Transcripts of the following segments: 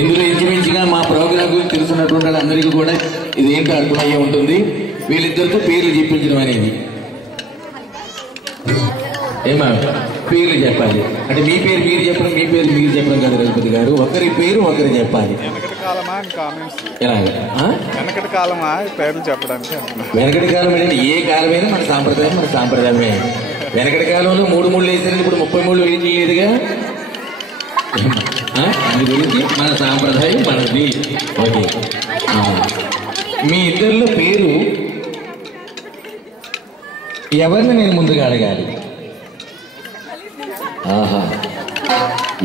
ఇందులో ఇంచుమించుగా మా ప్రోగ్రాం గురించి తెలుసున్నటువంటి అందరికీ కూడా ఇదేంటో అర్థమయ్యే ఉంటుంది. వీళ్ళిద్దరితో పేర్లు చెప్పించడం అనేది. ఏమా పేర్లు చెప్పాలి అంటే మీ పేరు మీరు చెప్పడం, మీ పేరు మీరు చెప్పడం కదా రఘుపతి గారు. ఒకరి పేరు ఒకరు చెప్పాలి. వెనకటి కాలమా పేర్లు చెప్పడానికి? వెనకటి కాలం అంటే ఏ కాలమైనా మన సాంప్రదాయం మన సాంప్రదాయమే. వెనకటి కాలంలో 3 వేసారని ఇప్పుడు 33 వేయలేదుగా. దాని గురించి మన సాంప్రదాయం మనది. ఓకే, మీ ఇద్దరిలో పేరు ఎవరిని నేను ముందుగా అడగాలి? ఆహా,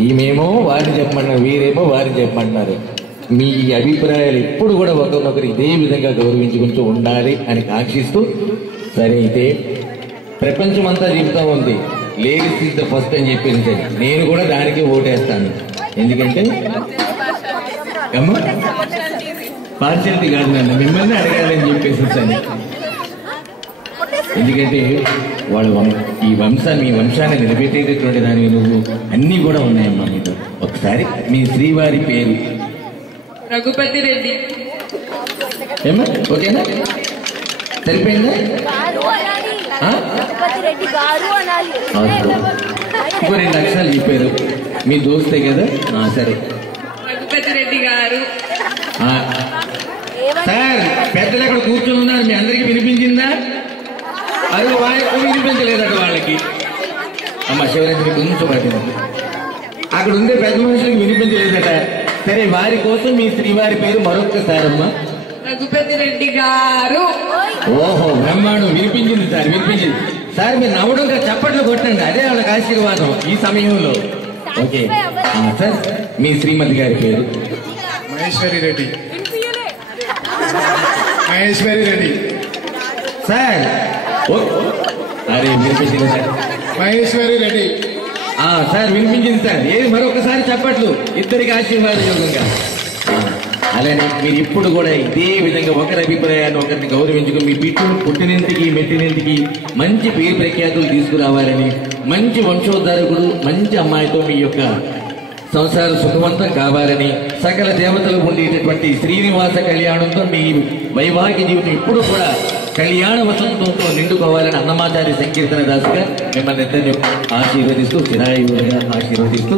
ఈమెమో వారిని చెప్పమంటున్నారు, వీరేమో వారిని చెప్పమంటున్నారు. మీ అభిప్రాయాలు ఎప్పుడు కూడా ఒకరినొకరు ఇదే విధంగా గౌరవించుకుంటూ ఉండాలి అని కాంక్షిస్తూ, సరే అయితే ప్రపంచం అంతా చెబుతా ఉంది లేడీస్ ఈజ్ ద ఫస్ట్ అని చెప్పేసి, నేను కూడా దానికి ఓటేస్తాను. ఎందుకంటే పార్షియాలిటీ కాదు నన్ను మిమ్మల్ని అడగాలని చెప్పేసి. ఎందుకంటే వాళ్ళు ఈ వంశాన్ని, మీ వంశాన్ని నిలబెట్టేటటువంటి దాని నువ్వు అన్నీ కూడా ఉన్నాయమ్మా మీతో. ఒకసారి మీ శ్రీవారి పేరు? రఘుపతి రెడ్డి. ఏమా ఓకేనా? సరిపోయిందా? ఇంకో 2 అక్షరాలు చెప్పారు. మీ దోస్తే కదా. సరే, రఘుపతి రెడ్డి గారు. సార్ పెద్దలు అక్కడ కూర్చొని ఉన్నారు, మీ అందరికి వినిపించిందా? అది వినిపించలేదట వాళ్ళకి. అమ్మ శివరాత్రి కొంచెం పట్టింది, అక్కడ ఉండే పెద్ద మనుషులకు వినిపించలేదట. సరే, వారి కోసం మీ శ్రీవారి పేరు మరొక్కసారమ్మా. రఘుపతి రెడ్డి గారు. ఓహో, బ్రహ్మాండం, వినిపించింది సార్, వినిపించింది సార్. మీరు నవ్వడం చప్పట్లు కొట్టండి, అదే వాళ్ళకి ఆశీర్వాదం ఈ సమయంలో. ఓకే సార్, మీ శ్రీమతి గారి పేరు? మహేశ్వరి రెడ్డి. మహేశ్వరి రెడ్డి సార్. అరే వినిపించింది సార్. మహేశ్వరి రెడ్డి. సార్ వినిపించింది సార్. ఏది మరొకసారి చెప్పట్లు, ఇద్దరికి ఆశీర్వాదయోగంగా. అలానే మీరు ఇప్పుడు కూడా ఇదే విధంగా ఒకరి అభిప్రాయాన్ని ఒకరిని గౌరవించుకుని మీ పుట్టినింటికి మెట్టినింటికి మంచి పేరు ప్రఖ్యాతులు తీసుకురావాలని, మంచి వంశోద్ధారకుడు మంచి అమ్మాయితో మీ యొక్క సంసార సుఖవంతం కావాలని, సకల దేవతలు ఉండేటటువంటి శ్రీనివాస కళ్యాణంతో మీ వైవాహిక జీవితం ఇప్పుడు కూడా కళ్యాణ వసంతంతో నిండుకోవాలని అన్నమాచార్య సంకీర్తన దాసుగా మిమ్మల్ని ఇద్దరిని ఆశీర్వదిస్తూ చిరాయువుగా ఆశీర్వదిస్తూ